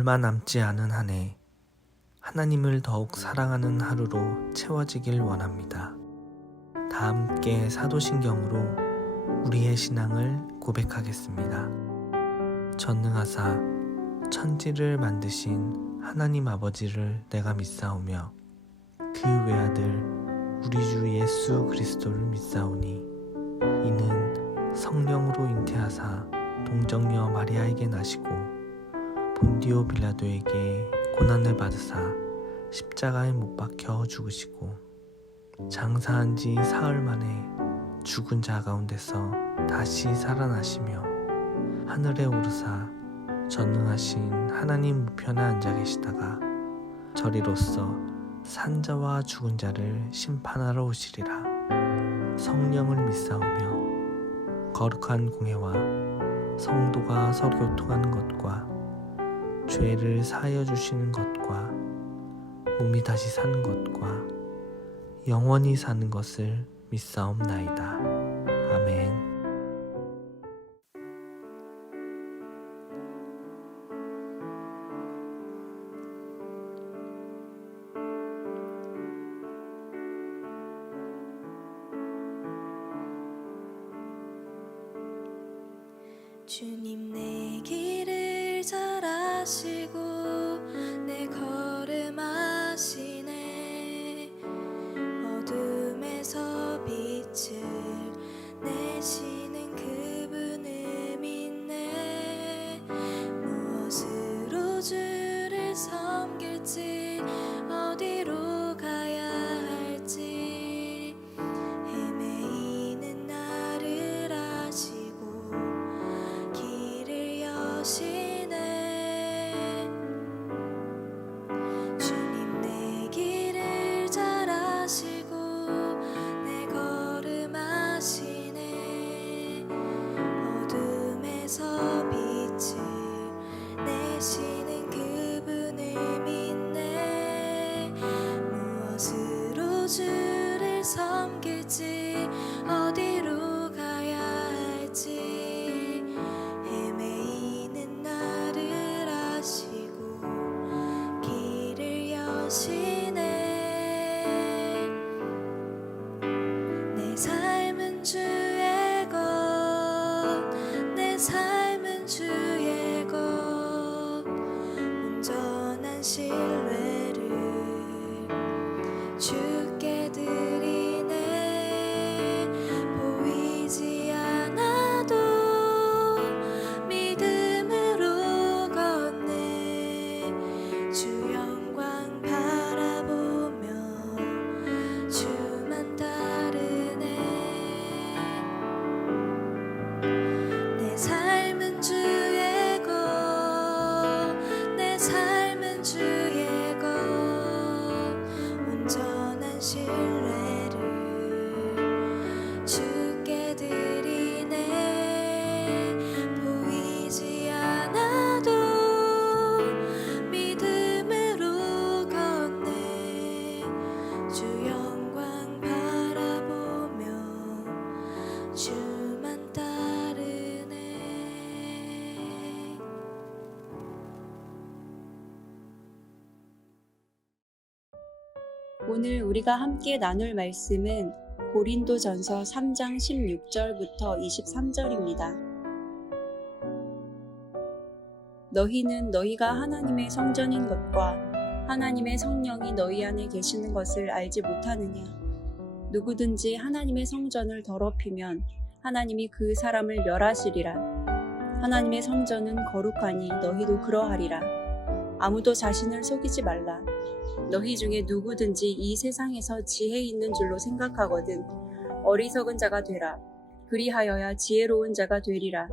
얼마 남지 않은 한 해, 하나님을 더욱 사랑하는 하루로 채워지길 원합니다. 다 함께 사도신경으로 우리의 신앙을 고백하겠습니다. 전능하사 천지를 만드신 하나님 아버지를 내가 믿사오며 그 외아들 우리 주 예수 그리스도를 믿사오니 이는 성령으로 잉태하사 동정녀 마리아에게 나시고 본디오 빌라도에게 고난을 받으사 십자가에 못 박혀 죽으시고 장사한 지 사흘 만에 죽은 자 가운데서 다시 살아나시며 하늘에 오르사 전능하신 하나님 우편에 앉아 계시다가 저리로서 산자와 죽은 자를 심판하러 오시리라. 성령을 믿사오며 거룩한 공회와 성도가 서로 교통하는 것과 죄를 사하여 주시는 것과 몸이 다시 사는 것과 영원히 사는 것을 믿사옵나이다. 아멘. 주님 내 길을 잘 아시고 내 걸음 아시네. 어둠에서 빛을 내시는 그분을 믿네. 무엇으로 주를 섬길지 어디로 가야 할지 헤매이는 나를 아시고 길을 여시네. 주님 내 길을 잘 아시고 내 걸음 아시네. 어둠에서 빛을 내시는 그분을 믿네. 무엇으로 주를 섬길지 어디로 가야 할지 헤매이는 나를 아시고 길을 여시네. 내 삶은 주의 것, 내 삶은 주의 것, 온전한 신뢰를 주께 드리네. 보이지 않아도 믿음으로 걷네. 주 영광 바라보며 주만 따르네. 내 삶은 주의 것, 내 삶은 주의 것, 온전한 신뢰를 주께 드리네. 보이지 않아도 믿음으로 걷네. 주 영광 바라보며 주만 따르네. 오늘 우리가 함께 나눌 말씀은 고린도전서 3장 16절부터 23절입니다. 너희는 너희가 하나님의 성전인 것과 하나님의 성령이 너희 안에 계시는 것을 알지 못하느냐? 누구든지 하나님의 성전을 더럽히면 하나님이 그 사람을 멸하시리라. 하나님의 성전은 거룩하니 너희도 그러하리라. 아무도 자신을 속이지 말라. 너희 중에 누구든지 이 세상에서 지혜 있는 줄로 생각하거든 어리석은 자가 되라. 그리하여야 지혜로운 자가 되리라.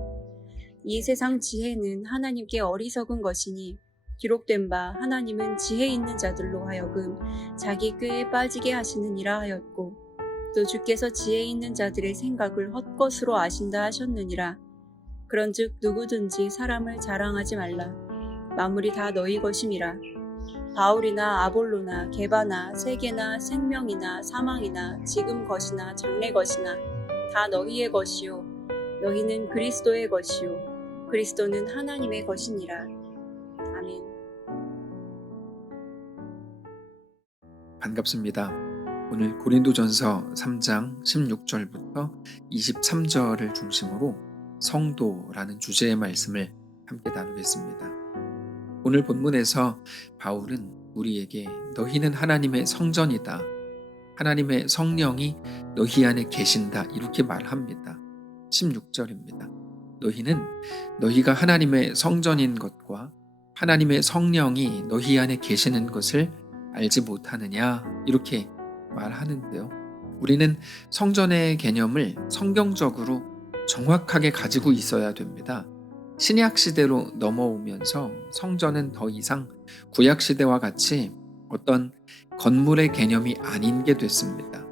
이 세상 지혜는 하나님께 어리석은 것이니 기록된 바 하나님은 지혜 있는 자들로 하여금 자기 꾀에 빠지게 하시느니라 하였고 또 주께서 지혜 있는 자들의 생각을 헛것으로 아신다 하셨느니라. 그런즉 누구든지 사람을 자랑하지 말라. 만물이 다 너희 것임이라. 바울이나 아볼로나 게바나 세계나 생명이나 사망이나 지금 것이나 장래 것이나 다 너희의 것이요 너희는 그리스도의 것이요 그리스도는 하나님의 것이니라. 아멘. 반갑습니다. 오늘 고린도전서 3장 16절부터 23절을 중심으로 성도라는 주제의 말씀을 함께 나누겠습니다. 오늘 본문에서 바울은 우리에게 너희는 하나님의 성전이다. 하나님의 성령이 너희 안에 계신다. 이렇게 말합니다. 16절입니다. 너희는 너희가 하나님의 성전인 것과 하나님의 성령이 너희 안에 계시는 것을 알지 못하느냐 이렇게 말하는데요. 우리는 성전의 개념을 성경적으로 정확하게 가지고 있어야 됩니다. 신약 시대로 넘어오면서 성전은 더 이상 구약 시대와 같이 어떤 건물의 개념이 아닌 게 됐습니다.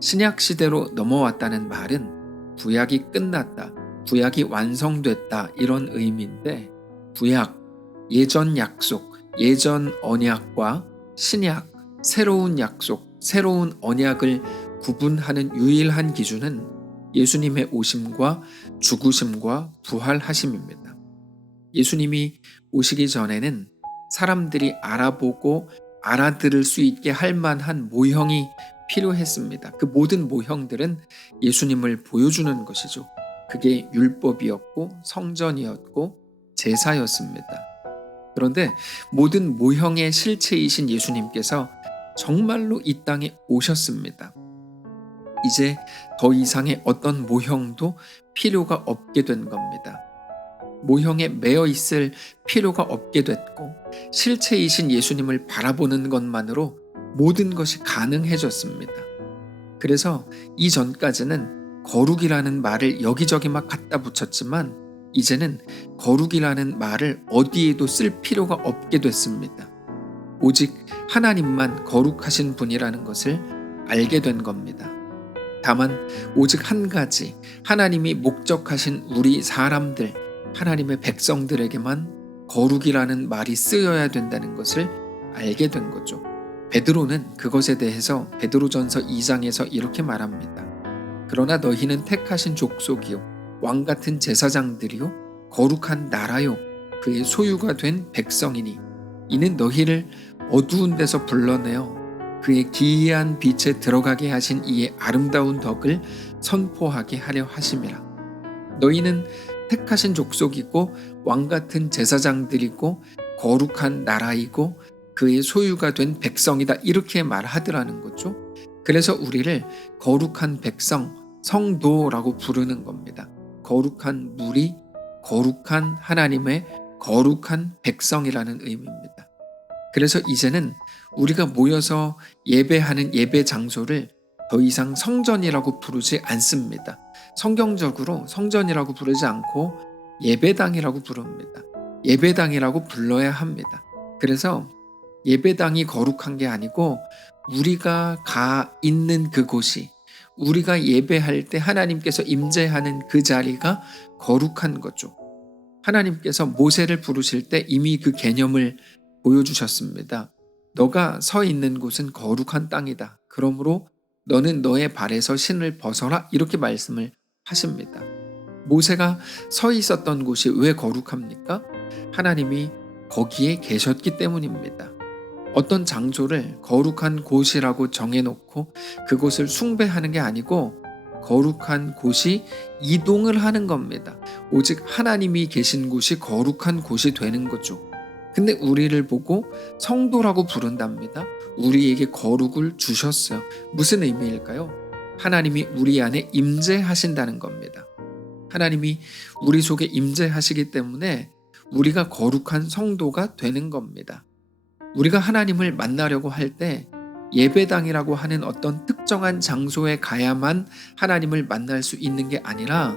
신약 시대로 넘어왔다는 말은 구약이 끝났다, 구약이 완성됐다 이런 의미인데 구약, 예전 약속, 예전 언약과 신약, 새로운 약속, 새로운 언약을 구분하는 유일한 기준은 예수님의 오심과 죽으심과 부활하심입니다. 예수님이 오시기 전에는 사람들이 알아보고 알아들을 수 있게 할 만한 모형이 필요했습니다. 그 모든 모형들은 예수님을 보여주는 것이죠. 그게 율법이었고 성전이었고 제사였습니다. 그런데 모든 모형의 실체이신 예수님께서 정말로 이 땅에 오셨습니다. 이제 더 이상의 어떤 모형도 필요가 없게 된 겁니다. 모형에 매여 있을 필요가 없게 됐고 실체이신 예수님을 바라보는 것만으로 모든 것이 가능해졌습니다. 그래서 이전까지는 거룩이라는 말을 여기저기 막 갖다 붙였지만 이제는 거룩이라는 말을 어디에도 쓸 필요가 없게 됐습니다. 오직 하나님만 거룩하신 분이라는 것을 알게 된 겁니다. 다만 오직 한 가지, 하나님이 목적하신 우리 사람들, 하나님의 백성들에게만 거룩이라는 말이 쓰여야 된다는 것을 알게 된 거죠. 베드로는 그것에 대해서 베드로전서 2장에서 이렇게 말합니다. 그러나 너희는 택하신 족속이요 왕같은 제사장들이요 거룩한 나라요 그의 소유가 된 백성이니 이는 너희를 어두운 데서 불러내어 그의 기이한 빛에 들어가게 하신 이의 아름다운 덕을 선포하게 하려 하심이라. 너희는 택하신 족속이고 왕같은 제사장들이고 거룩한 나라이고 그의 소유가 된 백성이다 이렇게 말하더라는 거죠. 그래서 우리를 거룩한 백성, 성도라고 부르는 겁니다. 거룩한 무리, 거룩한 하나님의 거룩한 백성이라는 의미입니다. 그래서 이제는 우리가 모여서 예배하는 예배 장소를 더 이상 성전이라고 부르지 않습니다. 성경적으로 성전이라고 부르지 않고 예배당이라고 부릅니다. 예배당이라고 불러야 합니다. 그래서 예배당이 거룩한 게 아니고 우리가 가 있는 그곳이 우리가 예배할 때 하나님께서 임재하는 그 자리가 거룩한 거죠. 하나님께서 모세를 부르실 때 이미 그 개념을 보여주셨습니다. 너가 서 있는 곳은 거룩한 땅이다. 그러므로 너는 너의 발에서 신을 벗어라 이렇게 말씀을 하십니다. 모세가 서 있었던 곳이 왜 거룩합니까? 하나님이 거기에 계셨기 때문입니다. 어떤 장소를 거룩한 곳이라고 정해놓고 그곳을 숭배하는 게 아니고 거룩한 곳이 이동을 하는 겁니다. 오직 하나님이 계신 곳이 거룩한 곳이 되는 거죠. 근데 우리를 보고 성도라고 부른답니다. 우리에게 거룩을 주셨어요. 무슨 의미일까요? 하나님이 우리 안에 임재하신다는 겁니다. 하나님이 우리 속에 임재하시기 때문에 우리가 거룩한 성도가 되는 겁니다. 우리가 하나님을 만나려고 할 때 예배당이라고 하는 어떤 특정한 장소에 가야만 하나님을 만날 수 있는 게 아니라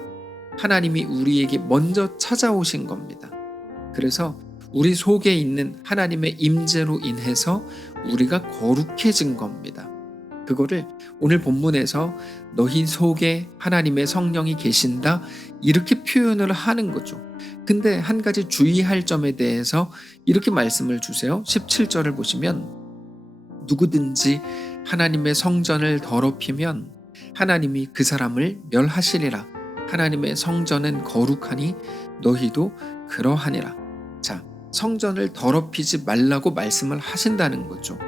하나님이 우리에게 먼저 찾아오신 겁니다. 그래서 우리 속에 있는 하나님의 임재로 인해서 우리가 거룩해진 겁니다. 그거를 오늘 본문에서 너희 속에 하나님의 성령이 계신다 이렇게 표현을 하는 거죠. 근데 한 가지 주의할 점에 대해서 이렇게 말씀을 주세요. 17절을 보시면 누구든지 하나님의 성전을 더럽히면 하나님이 그 사람을 멸하시리라. 하나님의 성전은 거룩하니 너희도 그러하니라. 자, 성전을 더럽히지 말라고 말씀을 하신다는 거죠.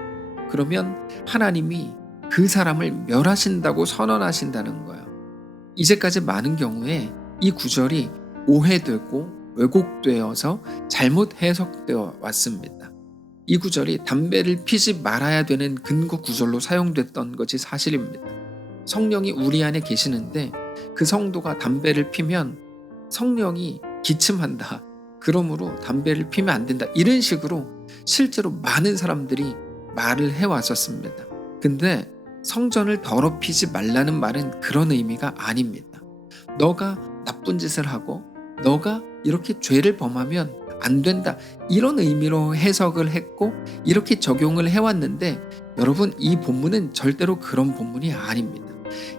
그러면 하나님이 그 사람을 멸하신다고 선언하신다는 거예요. 이제까지 많은 경우에 이 구절이 오해되고 왜곡되어서 잘못 해석되어 왔습니다. 이 구절이 담배를 피지 말아야 되는 근거 구절로 사용됐던 것이 사실입니다. 성령이 우리 안에 계시는데 그 성도가 담배를 피면 성령이 기침한다. 그러므로 담배를 피면 안 된다. 이런 식으로 실제로 많은 사람들이 말을 해왔었습니다. 근데 성전을 더럽히지 말라는 말은 그런 의미가 아닙니다. 너가 나쁜 짓을 하고 너가 이렇게 죄를 범하면 안 된다. 이런 의미로 해석을 했고 이렇게 적용을 해왔는데 여러분, 이 본문은 절대로 그런 본문이 아닙니다.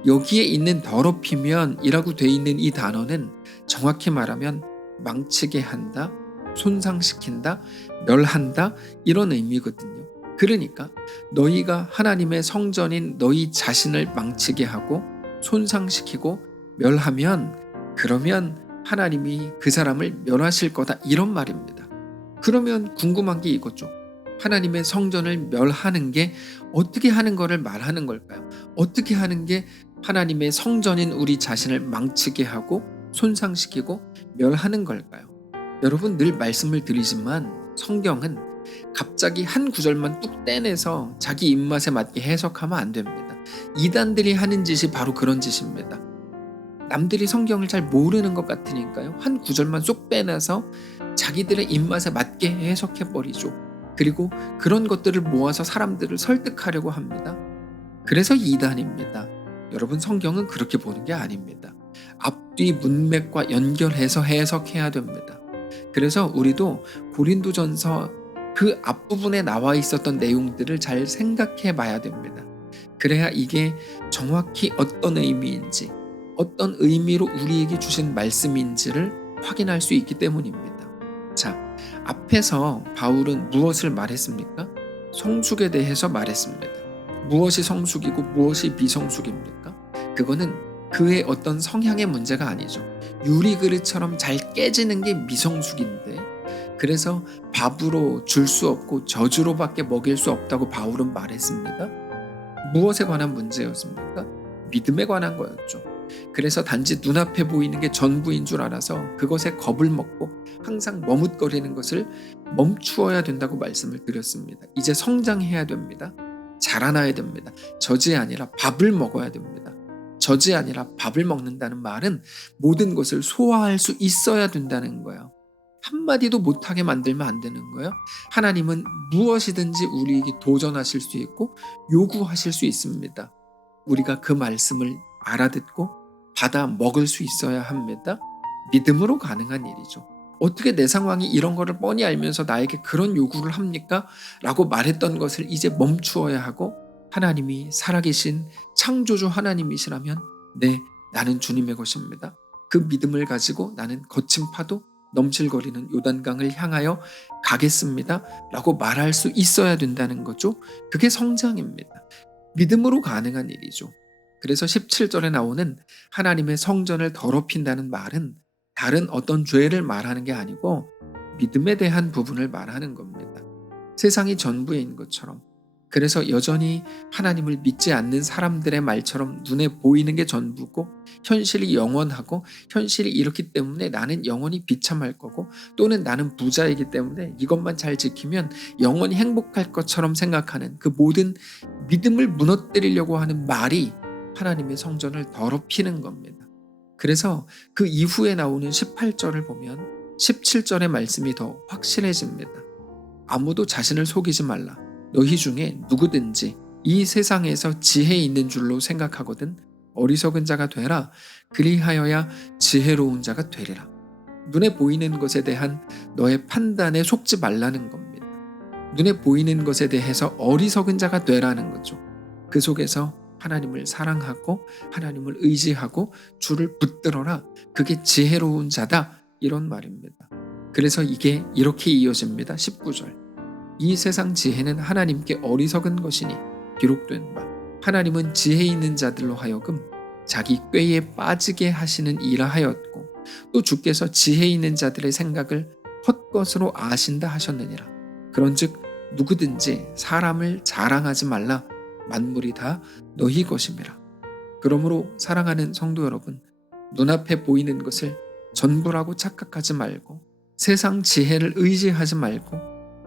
여기에 있는 더럽히면 이라고 돼 있는 이 단어는 정확히 말하면 망치게 한다, 손상시킨다, 멸한다 이런 의미거든요. 그러니까 너희가 하나님의 성전인 너희 자신을 망치게 하고 손상시키고 멸하면 그러면 하나님이 그 사람을 멸하실 거다 이런 말입니다. 그러면 궁금한 게 이거죠. 하나님의 성전을 멸하는 게 어떻게 하는 거를 말하는 걸까요? 어떻게 하는 게 하나님의 성전인 우리 자신을 망치게 하고 손상시키고 멸하는 걸까요? 여러분, 늘 말씀을 드리지만 성경은 갑자기 한 구절만 뚝 떼내서 자기 입맛에 맞게 해석하면 안 됩니다. 이단들이 하는 짓이 바로 그런 짓입니다. 남들이 성경을 잘 모르는 것 같으니까요. 한 구절만 쏙 빼내서 자기들의 입맛에 맞게 해석해버리죠. 그리고 그런 것들을 모아서 사람들을 설득하려고 합니다. 그래서 이단입니다. 여러분, 성경은 그렇게 보는 게 아닙니다. 앞뒤 문맥과 연결해서 해석해야 됩니다. 그래서 우리도 고린도전서 그 앞부분에 나와 있었던 내용들을 잘 생각해 봐야 됩니다. 그래야 이게 정확히 어떤 의미인지, 어떤 의미로 우리에게 주신 말씀인지를 확인할 수 있기 때문입니다. 자, 앞에서 바울은 무엇을 말했습니까? 성숙에 대해서 말했습니다. 무엇이 성숙이고 무엇이 미성숙입니까? 그거는 그의 어떤 성향의 문제가 아니죠. 유리그릇처럼 잘 깨지는 게 미성숙인데, 그래서 밥으로 줄 수 없고 저주로밖에 먹일 수 없다고 바울은 말했습니다. 무엇에 관한 문제였습니까? 믿음에 관한 거였죠. 그래서 단지 눈앞에 보이는 게 전부인 줄 알아서 그것에 겁을 먹고 항상 머뭇거리는 것을 멈추어야 된다고 말씀을 드렸습니다. 이제 성장해야 됩니다. 자라나야 됩니다. 젖이 아니라 밥을 먹어야 됩니다. 젖이 아니라 밥을 먹는다는 말은 모든 것을 소화할 수 있어야 된다는 거예요. 한마디도 못하게 만들면 안 되는 거예요. 하나님은 무엇이든지 우리에게 도전하실 수 있고 요구하실 수 있습니다. 우리가 그 말씀을 알아듣고 받아 먹을 수 있어야 합니다. 믿음으로 가능한 일이죠. 어떻게 내 상황이 이런 거를 뻔히 알면서 나에게 그런 요구를 합니까? 라고 말했던 것을 이제 멈추어야 하고, 하나님이 살아계신 창조주 하나님이시라면 네, 나는 주님의 것입니다. 그 믿음을 가지고 나는 거친 파도 넘실거리는 요단강을 향하여 가겠습니다 라고 말할 수 있어야 된다는 거죠. 그게 성장입니다. 믿음으로 가능한 일이죠. 그래서 17절에 나오는 하나님의 성전을 더럽힌다는 말은 다른 어떤 죄를 말하는 게 아니고 믿음에 대한 부분을 말하는 겁니다. 세상이 전부인 것처럼. 그래서 여전히 하나님을 믿지 않는 사람들의 말처럼 눈에 보이는 게 전부고 현실이 영원하고 현실이 이렇기 때문에 나는 영원히 비참할 거고 또는 나는 부자이기 때문에 이것만 잘 지키면 영원히 행복할 것처럼 생각하는 그 모든 믿음을 무너뜨리려고 하는 말이 하나님의 성전을 더럽히는 겁니다. 그래서 그 이후에 나오는 18절을 보면 17절의 말씀이 더 확실해집니다. 아무도 자신을 속이지 말라. 너희 중에 누구든지 이 세상에서 지혜 있는 줄로 생각하거든 어리석은 자가 되라. 그리하여야 지혜로운 자가 되리라. 눈에 보이는 것에 대한 너의 판단에 속지 말라는 겁니다. 눈에 보이는 것에 대해서 어리석은 자가 되라는 거죠. 그 속에서 하나님을 사랑하고 하나님을 의지하고 주를 붙들어라. 그게 지혜로운 자다. 이런 말입니다. 그래서 이게 이렇게 이어집니다. 19절. 이 세상 지혜는 하나님께 어리석은 것이니 기록된 바 하나님은 지혜 있는 자들로 하여금 자기 꾀에 빠지게 하시는 이라 하였고 또 주께서 지혜 있는 자들의 생각을 헛것으로 아신다 하셨느니라. 그런즉 누구든지 사람을 자랑하지 말라. 만물이 다 너희 것임이라. 그러므로 사랑하는 성도 여러분, 눈앞에 보이는 것을 전부라고 착각하지 말고 세상 지혜를 의지하지 말고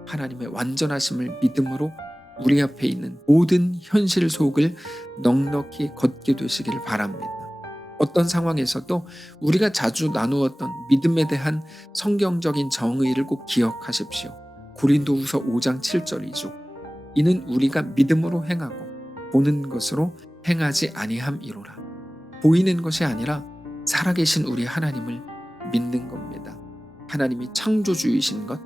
하나님의 완전하심을 믿음으로 우리 앞에 있는 모든 현실 속을 넉넉히 걷게 되시기를 바랍니다. 어떤 상황에서도 우리가 자주 나누었던 믿음에 대한 성경적인 정의를 꼭 기억하십시오. 고린도후서 5장 7절이죠. 이는 우리가 믿음으로 행하고 보는 것으로 행하지 아니함이로라. 보이는 것이 아니라 살아계신 우리 하나님을 믿는 겁니다. 하나님이 창조주이신 것,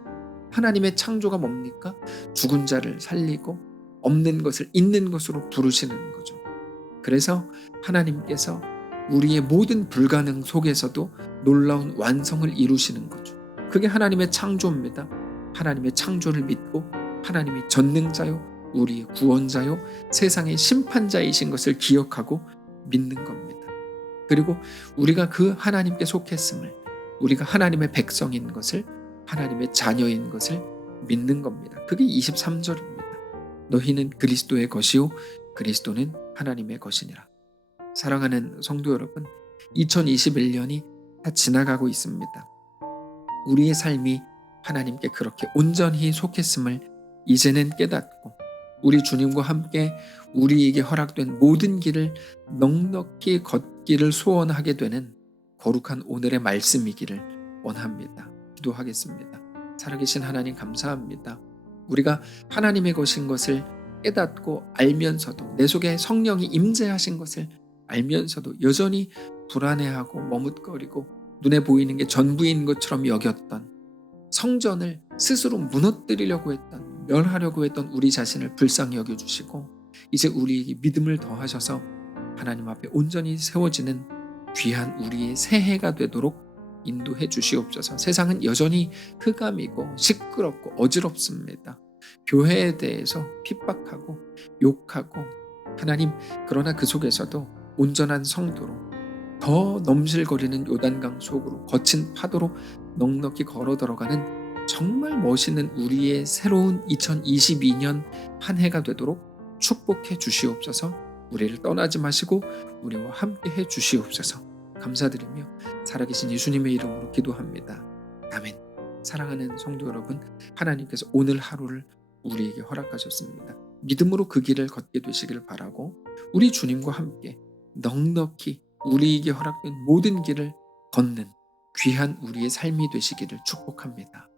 하나님의 창조가 뭡니까? 죽은 자를 살리고 없는 것을 있는 것으로 부르시는 거죠. 그래서 하나님께서 우리의 모든 불가능 속에서도 놀라운 완성을 이루시는 거죠. 그게 하나님의 창조입니다. 하나님의 창조를 믿고 하나님이 전능자요, 우리의 구원자요, 세상의 심판자이신 것을 기억하고 믿는 겁니다. 그리고 우리가 그 하나님께 속했음을, 우리가 하나님의 백성인 것을, 하나님의 자녀인 것을 믿는 겁니다. 그게 23절입니다. 너희는 그리스도의 것이요 그리스도는 하나님의 것이니라. 사랑하는 성도 여러분, 2021년이 다 지나가고 있습니다. 우리의 삶이 하나님께 그렇게 온전히 속했음을 이제는 깨닫고 우리 주님과 함께 우리에게 허락된 모든 길을 넉넉히 걷기를 소원하게 되는 거룩한 오늘의 말씀이기를 원합니다. 기도하겠습니다. 살아계신 하나님 감사합니다. 우리가 하나님의 것인 것을 깨닫고 알면서도 내 속에 성령이 임재하신 것을 알면서도 여전히 불안해하고 머뭇거리고 눈에 보이는 게 전부인 것처럼 여겼던, 성전을 스스로 무너뜨리려고 했던, 멸하려고 했던 우리 자신을 불쌍히 여겨주시고 이제 우리에게 믿음을 더하셔서 하나님 앞에 온전히 세워지는 귀한 우리의 새해가 되도록 인도해 주시옵소서. 세상은 여전히 흑암이고 시끄럽고 어지럽습니다. 교회에 대해서 핍박하고 욕하고, 하나님, 그러나 그 속에서도 온전한 성도로 더 넘실거리는 요단강 속으로 거친 파도로 넉넉히 걸어 들어가는 정말 멋있는 우리의 새로운 2022년 한 해가 되도록 축복해 주시옵소서. 우리를 떠나지 마시고 우리와 함께 해 주시옵소서. 감사드리며 살아계신 예수님의 이름으로 기도합니다. 아멘. 사랑하는 성도 여러분, 하나님께서 오늘 하루를 우리에게 허락하셨습니다. 믿음으로 그 길을 걷게 되시기를 바라고 우리 주님과 함께 넉넉히 우리에게 허락된 모든 길을 걷는 귀한 우리의 삶이 되시기를 축복합니다.